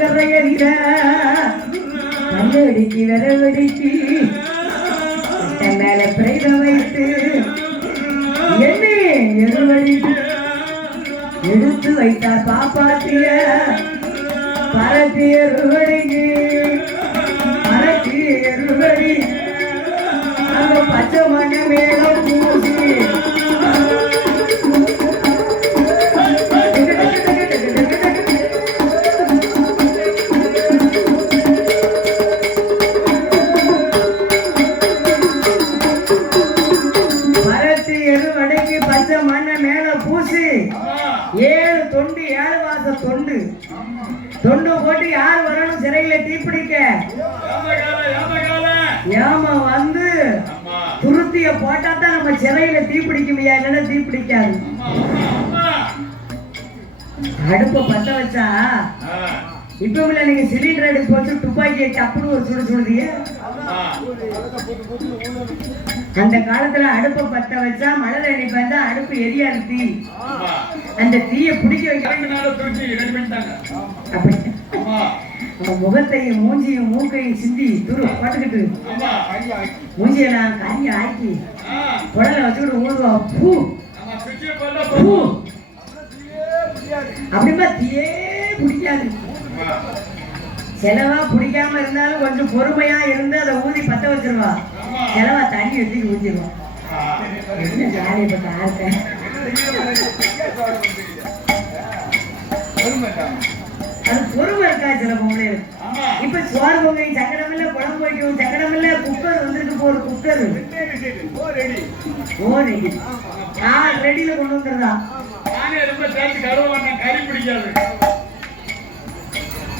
கரையறித கல்லடிக்கு விரவடிக்கு மேல பிரைத வைத்து என்னை எருவடிக்கு எடுத்து வைத்தார் பாப்பாத்திய பரத்தி எருவடிக்கு பரத்தி எருவடி அங்க பச்சை மண்ணு மேலும் பூசி தொண்டு போட்டு யார் வரணும் சிறையில தீப்பிடிக்க ஏமா வந்து துருத்திய போட்டா தான் நம்ம சிறையில தீப்பிடிக்க முடியாது, இல்லைன்னா தீப்பிடிக்காது. அடுப்ப பத்த வச்சா இப்ப இல்ல நீங்க சிலிண்டர் அடுப்பு வச்சு துப்பாக்கியை டப்புன்னு ஒரு சுடு சுடுதிய. அந்த காலத்துல அடுப்ப பத்த வச்சா மழை தண்ணி பார்த்தா அடுப்பு எரியாது தீ. அந்த தீய பிடிக்க வைக்க முகத்தையும் மூஞ்சியும் மூக்கையும் சிந்தி துரு போட்டுக்கிட்டு மூஞ்சியெல்லாம் கறிய ஆக்கி குடலை வச்சுக்கிட்டு ஊடுவா பூ பூ அப்படிமா தீயே பிடிக்காது. செலவா பிடிக்காம இருந்தாலும் கொஞ்சம் பொறுமையா இருந்து அதை ஊதி பத்த வச்சிருவா. செலவா தண்ணி எடுத்து ஊத்திடுவா. அது பொறுமை இருக்கா சில பொங்கல். இப்ப சோறு பொங்கை சக்கரம் இல்ல, குழம்பு வைக்கும் சக்கரம் இல்ல, குக்கர் வந்துருக்கு. ஒரு குக்கர் ரெடியில கொண்டு வந்துடுறா.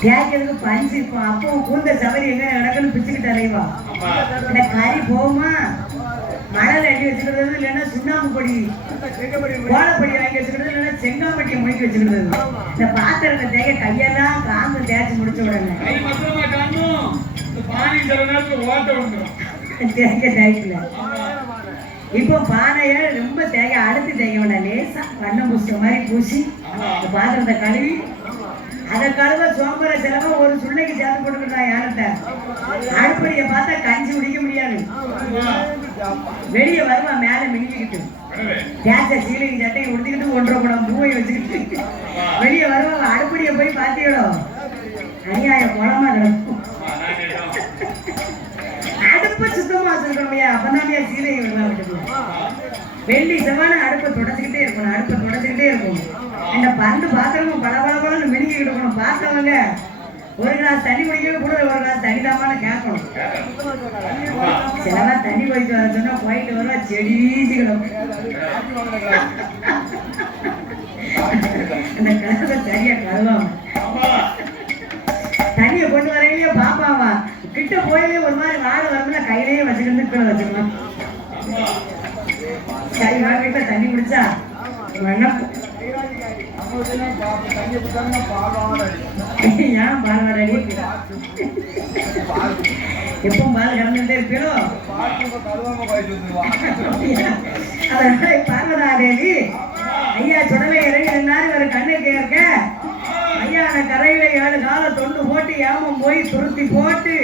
தேய்க்கிறதுக்கு பஞ்சு. இப்போ அப்போ கூந்த சவரி எங்க நடக்குன்னு பிச்சுக்கிட்டு அலைவா. இந்த கறி போகுமா மணல் அடி வச்சுக்கிறது, இல்லைன்னா சுண்ணாம்பு பொடி கோலப்பொடி வாங்கி வச்சுக்கிறது, இல்லைன்னா செங்காம்பட்டியை முடிக்க வச்சுக்கிறது. இந்த பாத்திரத்தை தேய்க்க கையெல்லாம் காந்து தேய்ச்சி முடிச்ச உடனே தேய்க்க தேய்க்கல. இப்போ பானைய ரொம்ப தேய்க்க அடுத்து தேய்க்க வேண்டாம். லேசா வண்ணம் பூசுற மாதிரி பூசி பாத்திரத்தை கழுவி அதை கழுவ சோம்பர செலவா ஒரு சுள்ளைக்கு சேர்த்து போட்டுக்கிட்டா. யார்கிட்ட அடுப்படியை பார்த்தா கஞ்சி குடிக்க முடியாது. வெளியே வருவா மேல மினிக்கிட்டு தேய்ச்ச சீலையும் சட்டையும் உடுத்திக்கிட்டு 1.5 குடம் பூவை வச்சுக்கிட்டு வெளியே வருவா. அடுப்படியை போய் பார்த்தீங்களோ அநியாய குளமா கிடக்கும். அடுப்பை சுத்தமா வச்சிருக்கணுமையா, அப்பதாமையா சீலை விட்டுக்கலாம். வெள்ளி செவ்வான அடுப்பை தொடச்சிக்கிட்டே இருக்கணும். அடுப்பை தொடச்சிக்கிட்டே இருக்கணும். இந்த பந்து பாத்திரமும் பலபலன்னு மினிக்கிட்டு இருக்கணும். பார்த்தவங்க ஒரு கிளாஸ் தண்ணி குடிக்கவே கூட ஒரு கிளாஸ் தண்ணி தாமான கேட்கணும். சிலவா தண்ணி போயிட்டு வர சொன்னா போயிட்டு வருவா செடிச்சிக்கணும். அந்த கலத்தை சரியா கழுவாம தண்ணியை கொண்டு வரையிலேயே பாப்பாவா கிட்ட போயிலே ஒரு மாதிரி வாழை வரும்ல கையிலேயே வச்சுக்கிட்டு கீழே வச்சுக்கணும். சரி வாங்கிட்ட தண்ணி குடிச்சா ஏன் பால்வாடி எப்பவும் பால் கறந்துட்டே இருப்பீங்களோ. பார்வதாதேவி ஐயா சுடலை இறங்கி நின்னாரு ஒரு கண்ணுக்கு இருக்க. ஐயா நான் கரையில 7 கால தொண்டு போட்டு ஏமம் போய் துருத்தி போட்டு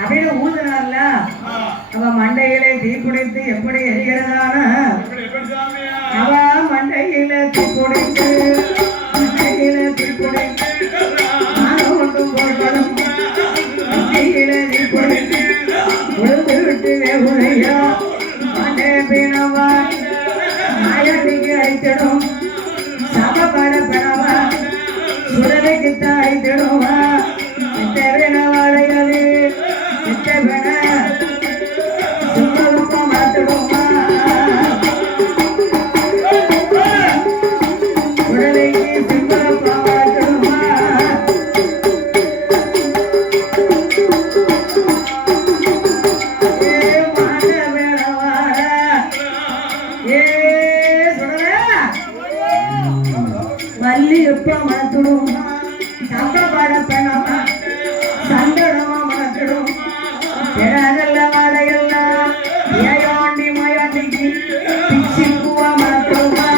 அப்படின்னு ஊதுனார்ல. அவ மண்டையிலே தீ குடித்து எப்படி எரிகிறதான அவ மண்டையில தீ குடித்து தீ குடித்து ஒன்றும் போட்டதும் மண்டையில தீ குடித்து உழுது விட்டு வேகுலையா மண்டை பிணவா மாயாதிக்கு அழைத்திடும் சமபட பிணவா சுடலைக்கு அழைத்திடுவா வாழையாது மாத்திடுமா உடலைக்கு சிம்பரப்பா மாத்திடுமா. வள்ளி எப்ப மாத்திடுமா சம்பள பெணமா சங்கடமா மாத்திடும். வாழையெல்லாம் ஏயாண்டி மாயாண்டிக்கு பிச்சி பூவா மாத்திடுமா.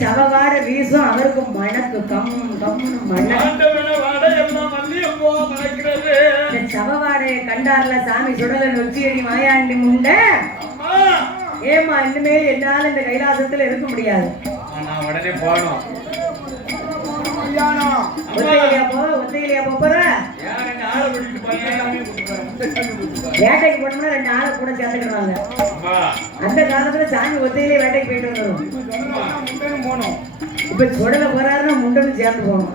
சவவாட வீசும் அவருக்கு மணக்கு கம் கம் சவவாடையை கண்டார்ல சாமி சுடல நொச்சியடி மாயாண்டி முண்ட ஏமா இனிமேல் என்னால இந்த கைலாசத்துல இருக்க முடியாது. உடனே போகணும். ஒத்தையிலையா போற வேட்டைக்கு போனோம்னா 2 ஆளை கூட சேர்த்துக்கிறாங்க. அந்த காலத்துல சாமி ஒத்தையிலே வேட்டைக்கு போயிட்டு வந்துடும். இப்ப சுடல போறாருன்னா முண்டனும் சேர்ந்து போகணும்.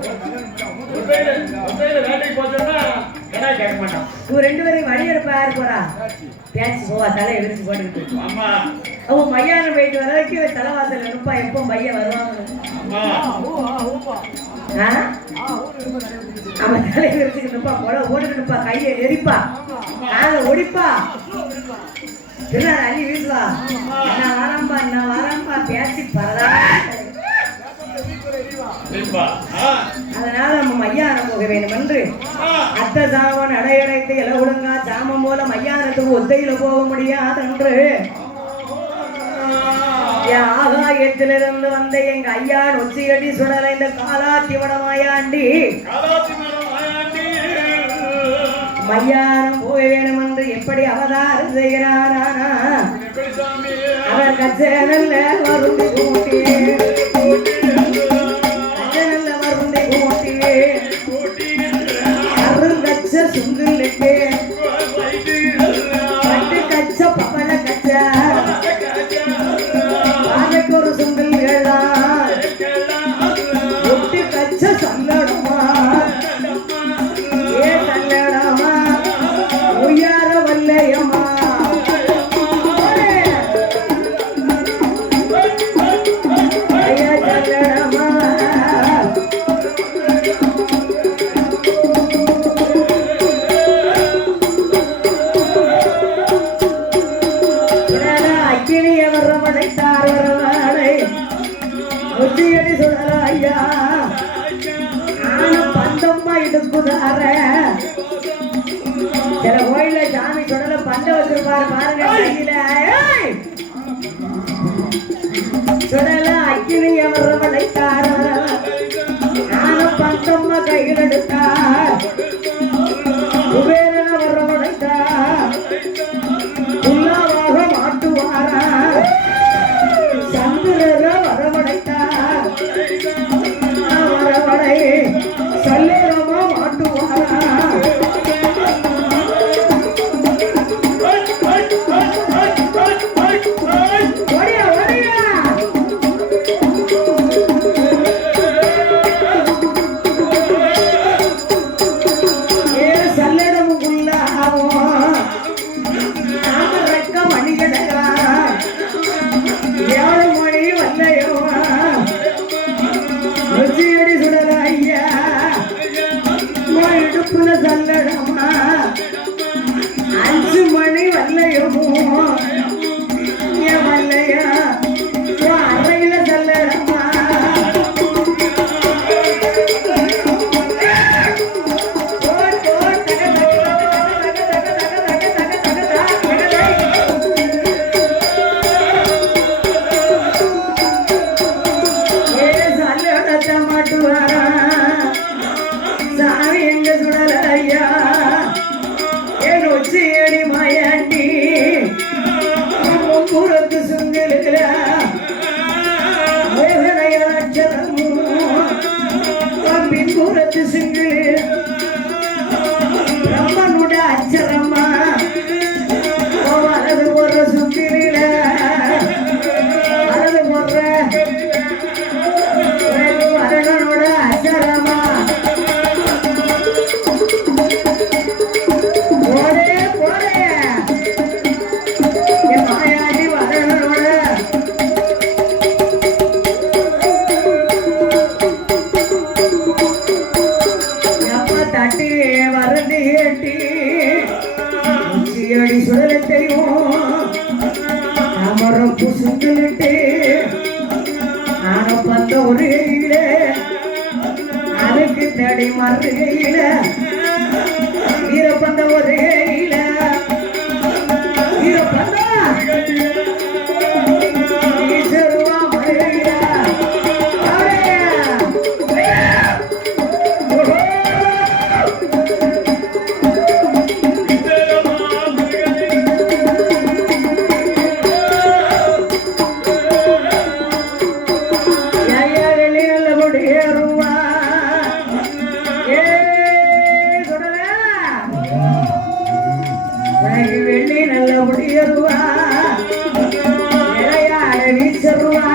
ரெண்டு பேரும் வழி எடுப்ப யாரு போறா பேச்சு போவா தலை எதிர்த்து போட்டுக்கிட்டு அவன் மையானம் போயிட்டு வர வரைக்கும் தலைவாசல் நிற்பா. எப்போ மையம் வருவாங்க அவன் தலை எதிர்த்துக்கு நிற்பா. ஓட்டுக்கு நிற்பா. கையை எரிப்பா. காலை ஒடிப்பா. அள்ளி வீசுவா. நான் வாராம்பா பேசி பரதா. அதனால நம்ம மையானம் போக வேண்டும் என்று அத்த சாமன் அடையடைத்து இல ஒழுங்கா சாமம் போல மையானத்துக்கு ஒத்தையில போக முடியாதென்று ஆகாயத்திலிருந்து வந்த எங்க ஐயா நொச்சியடி சுடலை இந்த காலாத்தி வடமாயாண்டி மையானம் போக வேண்டும் என்று எப்படி அவதாரம் செய்கிறாரானா அவர் கச்சேனல்ல வருந்தி கூட்டி அருங்கச்ச சுங்குலுக்கு பட்டு கச்ச பவள கச்ச பாதைக்கு ஒரு சுங்குல் கேளா ஒட்டு கச்ச சல்லடமா ஏ சல்லடமா உயர வல்லையம்மா சில கோயில சாமி சுடல பண்ட வச்சிருப்பாரு பாருங்க கையில சுடல அக்கினிய வரவழைத்தார் நானும் பந்தம்மா கையில் எடுத்தார் குபேரன வரவழைத்தார் உள்ளாவாக மாட்டுவாரா சந்திரர வரவழைத்தார் வரவழை சல்லேரமா மாட்டுவாரா மறுகையில வீரப்பந்த ஒருகையில ரூபா விளையாட வீச்ச ரூபா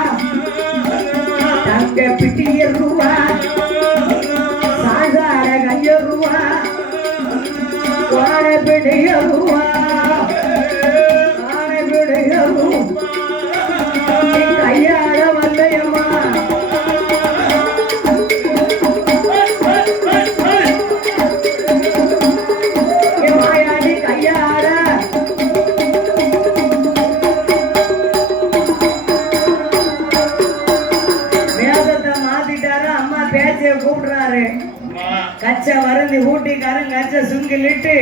தங்க பிட்டிய ரூபா சாதார கைய ரூபா வாழ பிடிய ரூபா வாழ பிடிய ரூபா கையாட வல்லையம்மா மாயாடி கையாட வேதத்தை மாத்திட்டாரு அம்மா பேச்சைய கூப்பிடுறாரு கச்ச வருந்தி ஊட்டிக்காரன் கச்ச சுங்கிலிட்டு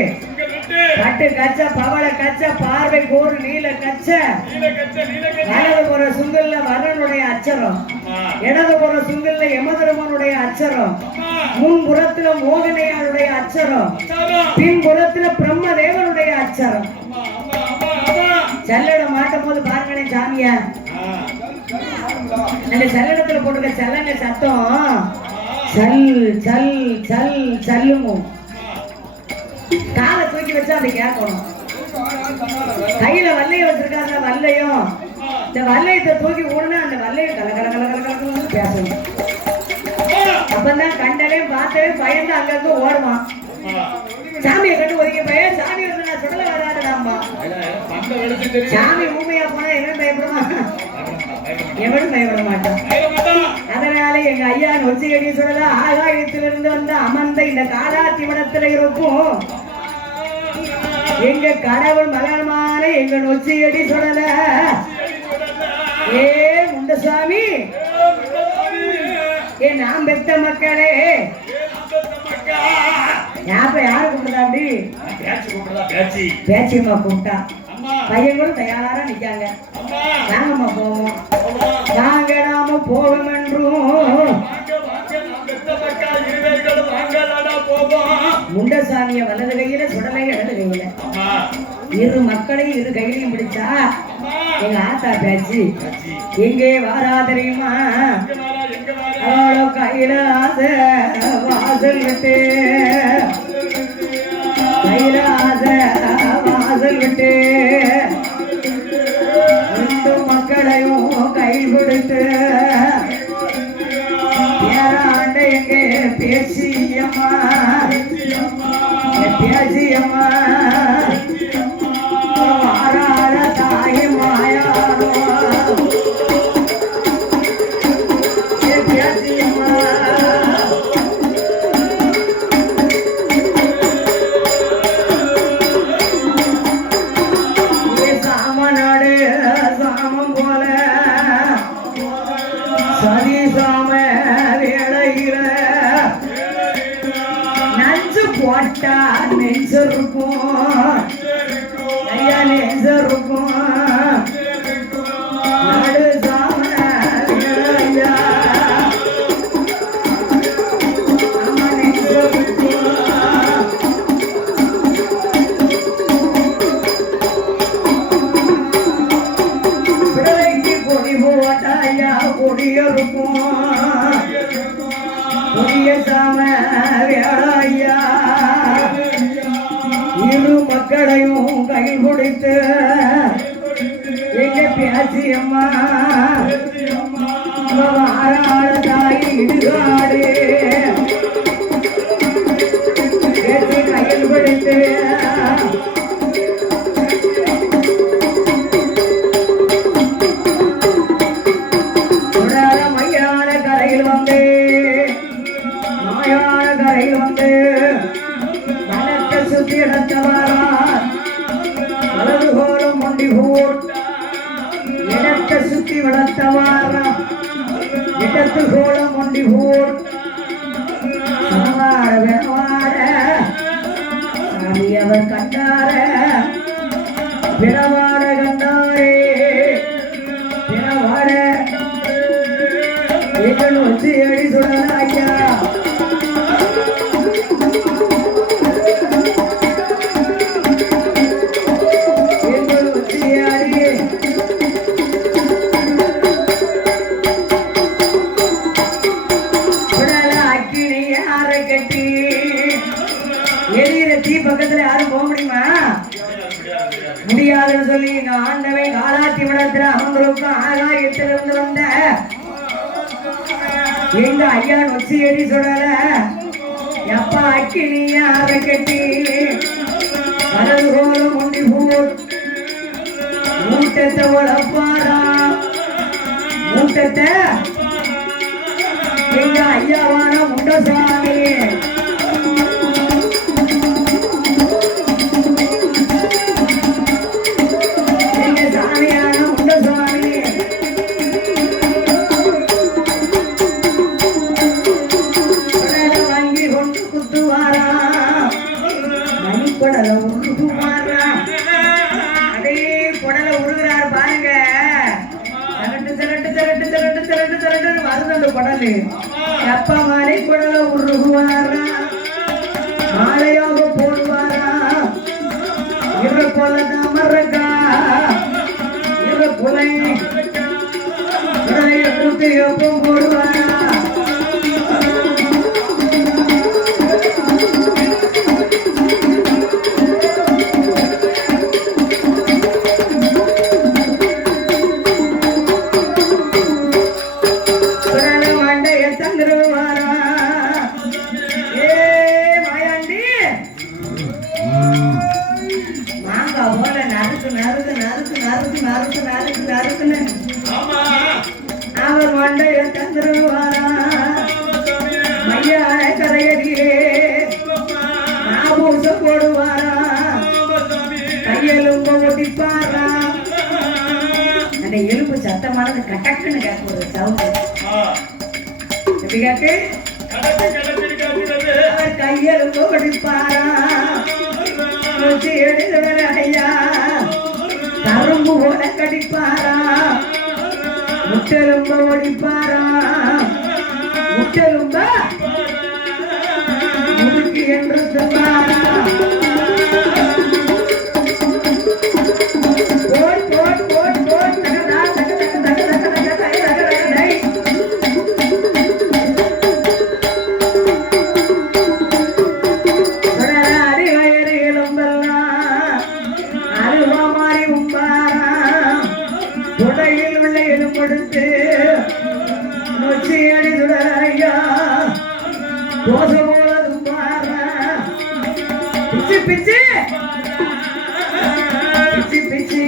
பட்டு கச்ச பவள கச்ச பார்வை கோரு நீல கச்ச வலது புற சுங்கல்ல வரனுடைய அச்சரம் இடது புற சுங்கல்ல யமதர்மனுடைய அச்சரம் முன்புறத்துல மோகனையாளுடைய அச்சரம் பின்புறத்துல பிரம்மதேவனுடைய அச்சரம் செல்லட மாட்டும் போது பாருங்களேன் சாமியா அந்த செல்லடத்துல போட்டுக்க செல்லங்க சத்தம் சல் சல் சல் சல்லுமோ காலை தூக்கி வச்சா அப்படி கேட்கணும் கையில வல்லைய வச்சிருக்காங்க வல்லையும் இந்த வல்லையத்தை தூக்கி ஓடுனா அந்த வல்லையும் கல கல கல கல கலன்னு பேசணும் அப்பதான் கண்டலே பார்த்தவே பயந்து அங்கங்க ஓடுவான் சாமியை கண்டு ஒதுக்கி பையன் சாமி வந்து நான் சுடல வராதுடாமா சாமி ஊமையா போனா எவன் பயப்படுவான் எவனும் பயப்பட மாட்டான் அதனால எங்க ஐயா நொச்சியடி சொல்லல ஆகாயத்திலிருந்து வந்து அமர்ந்த இந்த காலாத்தி மடத்துல இருக்கும் எங்க கடவுள் மகனமான எங்க நொச்சியடி சொல்லல ஏ முண்டசாமி ஏ நாம் பெத்த மக்களே யாப்ப யாரு கூப்பிடுதா அப்படி பேச்சியம்மா கூப்பிட்டா பையன் கூட தயாரா நிக்காங்க நாங்கம்மா போவோம் நாங்க நாம போவோம் என்றும் முண்டசாமிய வலது கையில சுடலை இடது கையில இரு மக்களையும் இரு கையிலையும் பிடிச்சா எங்க ஆத்தா பேச்சு எங்கே வாரா தெரியுமா கையிலாச வாசல் விட்டு கையிலாச வாசல் விட்டு ரெண்டு மக்களையும் கை கொடுத்து ஏறாண்ட எங்க பேசியம்மா பேசியம்மா மாறாத தாய் மாயாரோ பேசியம்மா சாமநாடு சாமம் போல சதி சாம வேளையில நஞ்சு போட்டா நெஞ்சு இருக்கும் ஐயா நெஞ்சு இருக்கும் நடு சாம வேளையா ஆமா நெஞ்சு இருக்கும் கொடியிருக்கும் கொடிய சாம வேளையா இரு மக்களையும் கை கொடுத்து எங்க பேசியம்மா ஆறாட தாய் இடுகாடு பேசி கையில் கொடுத்து சுத்தி இடத்தவாரா வலது கோலம் ஒண்டி போர் இடத்தை சுத்தி விடத்தவாரா இடத்து கோலம் ஒண்டி போர் சமவாட விடவாட சாமி அவர் கண்டார விடவாட கண்டாரே விடவாட எங்கள் வச்சு எடி சொல்லல ஐயா பக்கத்துல யாரும் போக முடியுமா முடியாதுன்னு சொல்லி எங்க ஆண்டவை காலாத்தி விடத்தில் அமர்ந்திருக்கும் ஆகாயத்திலிருந்து வந்த எங்க ஐயா நொச்சி எடி சொல்லல எப்பா அக்கினியா அதை கட்டி கடல் கோலம் ஒண்டி பூர் மூட்டத்தை உழப்பாரா மூட்டத்தை எங்க ஐயாவான முண்டசாமி எங்க சாமியான முண்டசாமி குடலை வாங்கி கொண்டு குத்துவாரா மணி குடலை உருகுவாரா அதே குடலை உருகுறாரு பாருங்க வருது அந்த குடலு எப்ப மணி குடலை உருகுவாரா மாலையாக போடுவாரா இவ போல மரக்கா இவ புலை குடலை எடுத்து எப்போ போடுவாரா அவர் மண்டைய தந்துருவாரா மையான கரையடியே நாபூசம் போடுவாரா கையெலும்பு ஒட்டிப்பாரா அந்த எலும்பு சத்தமானது கட்டக்குன்னு கேட்க சவுண்டு எப்படி கேட்டு அவர் கையெலும்பு ஒட்டிப்பாரா ஐயா கரும்பு போல கடிப்பாரா முட்டெலும்ப ஒடிப்பாரா முட்டெலும்ப முறுக்கி என்று சொன்னாரா போய் போய் போய் போய் தகதா தக தக தக தக தக தக தக தக அடி வயறு எலும்பெல்லாம் அருவா மாறி உம்பாரா உடையில் உள்ள எலும்பெடுத்து நொச்சி அடி சுடரையா தோசை போல தும்பாரா பிச்சு பிச்சு பிச்சு பிச்சு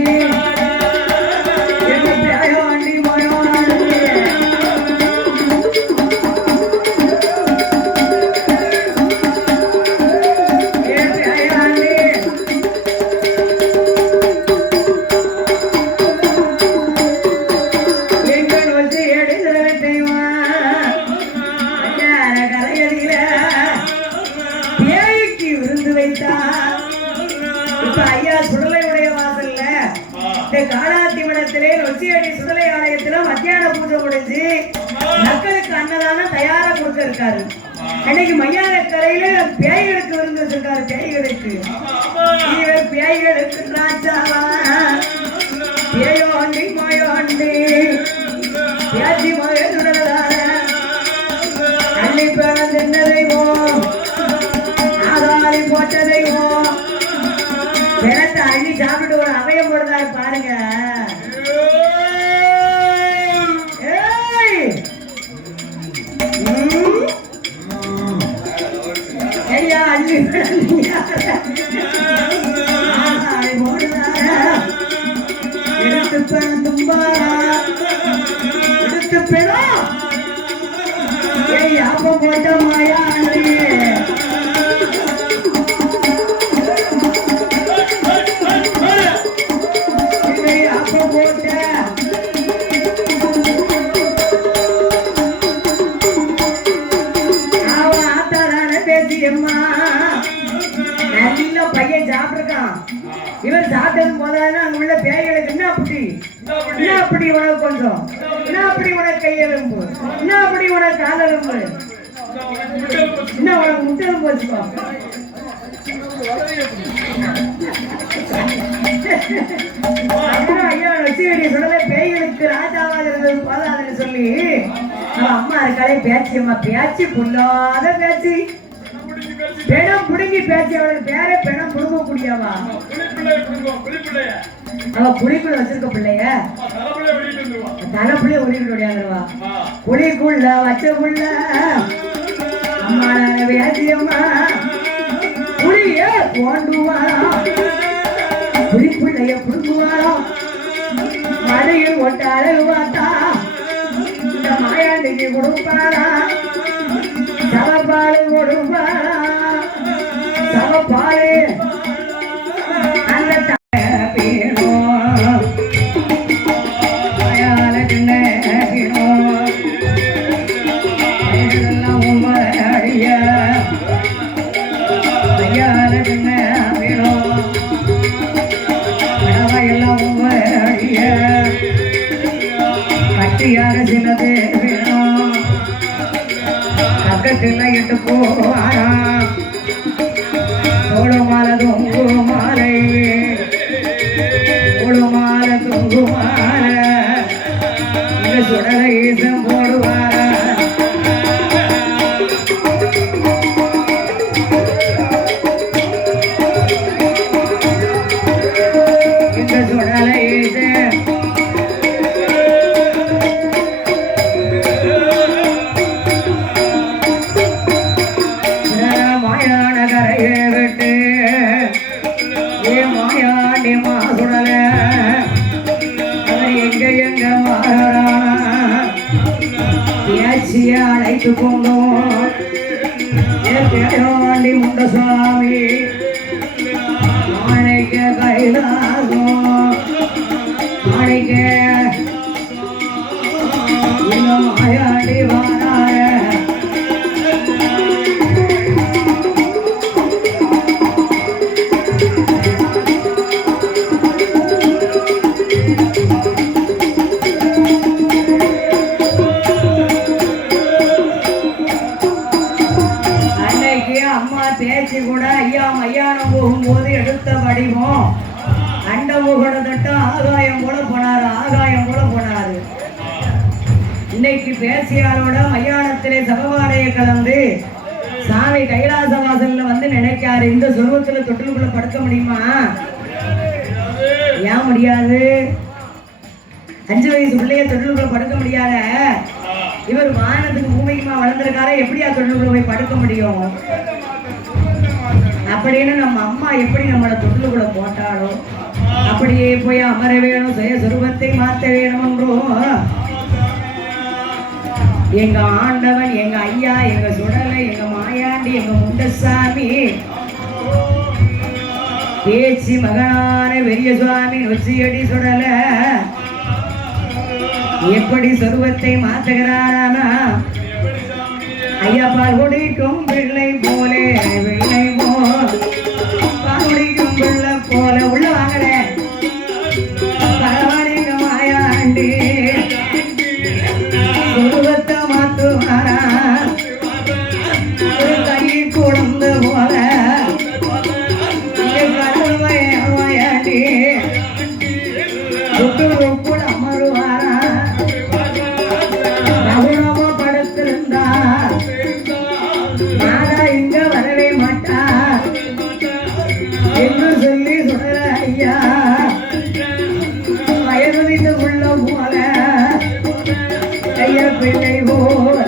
எங்க பியாயோண்டி மயோண்டி காலாத்தி மடத்திலே நொச்சியடி சுடலை ஆலயத்துல மத்தியான பூஜை முடிஞ்சு மக்களுக்கு அன்னதானம் தயாரா கொடுக்க இருக்காரு. அன்னைக்கு மையான கரையில பேய்களுக்கு விருந்து வச்சிருக்காரு. பேய்களுக்கு இவர் பேய்களுக்கு ராஜாவா பேயோண்டி மயோண்டி பேச்சி மய சுடலார அள்ளி பிறந்ததைவோ ஆதாரி போட்டதைவோ பிறத்தை அள்ளி சாப்பிட்டு ஒரு அவயம் போடுறாரு பாருங்க. ஐயா அள்ளி எடுத்து பெண் தும்பா எடுத்து பெறும் அப்ப போட்ட மாயா நல்ல பையன் சாப்பிட்டுருக்கான். இவர் சாப்பிட்டது முதல்ல அங்க உள்ள பேய்களுக்கு என்ன அப்படி உனக்கு கொஞ்சம் என்ன அப்படி உனக்கு கையெலும்பு என்ன அப்படி உனக்கு காலெலும்பு என்ன உனக்கு முட்டெலும்பு வச்சுக்கோ. ஐயா வச்சுக்கடி சொல்லல பேய்களுக்கு ராஜாவாக இருந்தது போதாதுன்னு சொல்லி அம்மா இருக்காளே பேச்சியம்மா பேச்சு பொல்லாத பேச்சு பெணம் புடுங்கி பேச்சு அவளுக்கு பேர பெணம் புடுங்க முடியாவா அவ புலிக்குள்ள வச்சிருக்க பிள்ளைய தலைப்புள்ளே ஒளிக்கிட்டு ஓடியாந்துருவா. புலிக்குள்ள வச்ச புள்ள அம்மா வேதியம்மா புளிய போண்டுவாரா புலிப்புள்ளைய புடுங்குவாரா மழையில் ஒட்ட அழகு பார்த்தா இந்த மாயாண்டிக்கு கொடுப்பாரா சமப்பாடு கொடுப்பாரா சமப்பாடு அந்த சிலது வேணும் பக்கத்தில் இட்டு போவாரா தோடு மாலை தொங்கு மாலை தோடு மாலை தொங்கு மாலை இந்த சுடலை ஈசம் போடுவாரா இந்த சுடலை ஈசம் அழைத்து கொண்டோம் தேடி உண்ட சுவாமி மாணிக்க கைலாசம் மாணிக்க மாயாண்டி வாராய பேச்சு கூட ஐயா மையானம் போகும்போது எடுத்த வடிவம் அண்டமுகட தட்ட ஆகாயம் போல போனாரு ஆகாயம் போல போனாரு. இன்னைக்கு பேசியாரோட மையானத்திலே சபவாடையை கலந்து சாமி கைலாச வாசல்ல வந்து நினைக்காரு இந்த சொருவத்துல தொட்டிலுக்குள்ள படுக்க முடியுமா? ஏன் முடியாது? 5 வயசு பிள்ளைய தொட்டிலுக்குள்ள படுக்க முடியாத இவர் வானத்துக்கு பூமிக்குமா வளர்ந்திருக்காரு, எப்படியா தொட்டிலுக்குள்ள போய் படுக்க முடியும்? அப்படின்னு நம்ம அம்மா எப்படி நம்மளை தொட்டிலுக்குள்ள போட்டாலும் அப்படியே போய் அமர வேணும், சுய சுரூபத்தை மாற்ற வேணும் என்றும் எங்க ஆண்டவன் எங்க ஐயா எங்க சுடலை எங்க மாயாண்டி எங்க முண்டசாமி பேச்சு மகனான பெரிய சுவாமி நொச்சியடி சுடல எப்படி சொருவத்தை மாற்றுகிறாரானா ஐயா பால் குடிக்கும் பிள்ளை போலே வெள்ளை போல் பால் குடிக்கும் பிள்ளை போல உள்ள வாங்கல பரவாயில்லைங்க மாயாண்டி சொருவத்தை மாற்றுவாரா ஒரு கையை குழந்த போல மாயாண்டி கூட அமருவாரா பிள்ளை போல்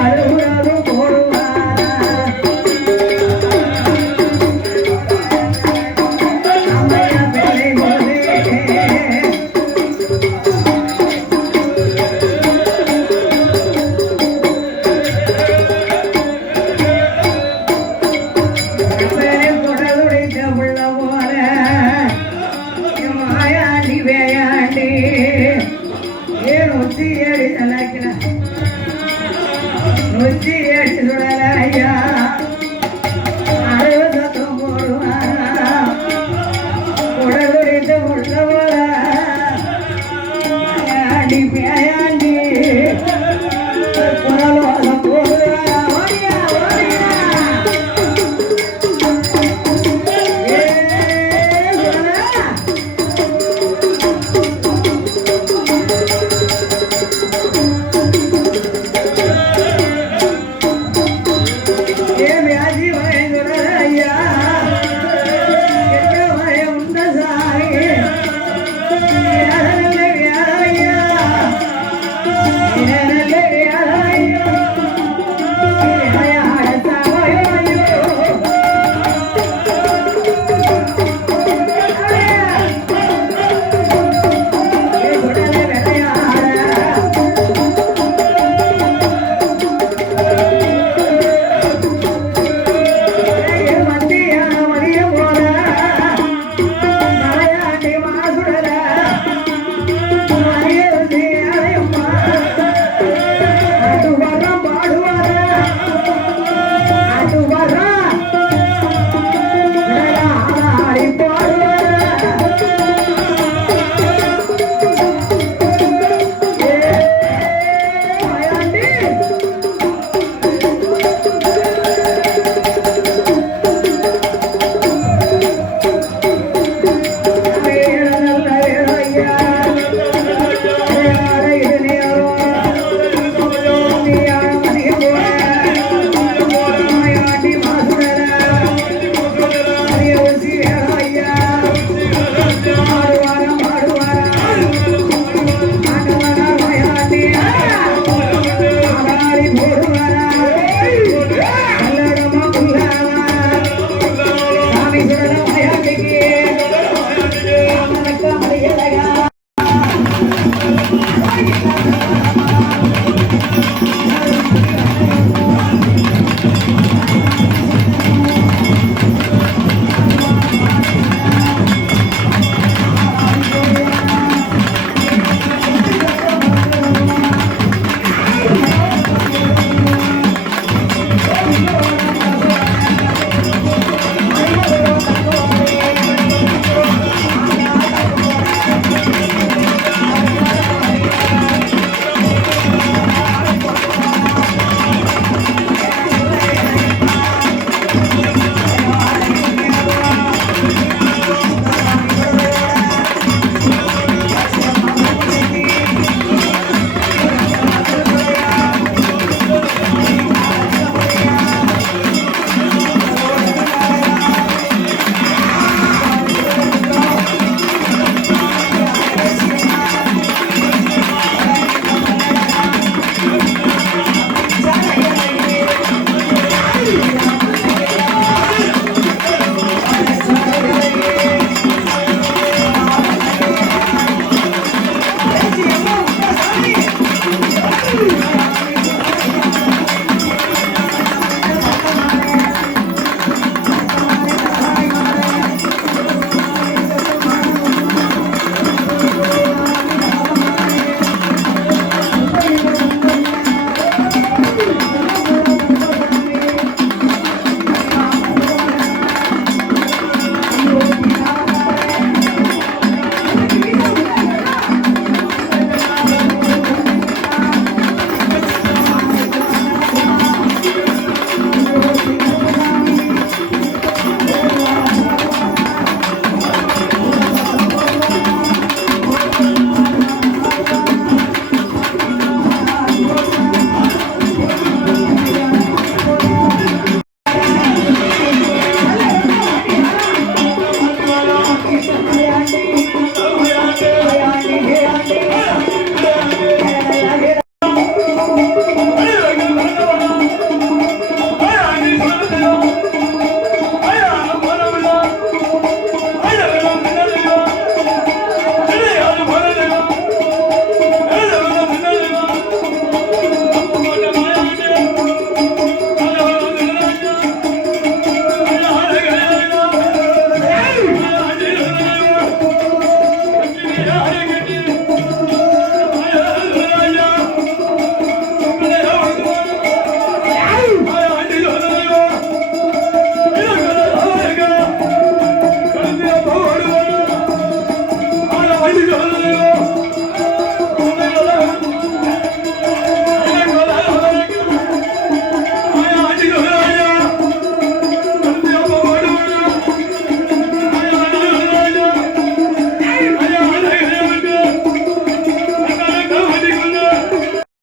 அழுகுறது போடுவாரா அம்மையா பிள்ளை போலே குடலுடைத்த உள்ள போல மாயாண்டி வேயாண்டி ஏன் ஒத்தி ஏறி நல்லாக்கிறேன் நொச்சி ஏற்றி சுடல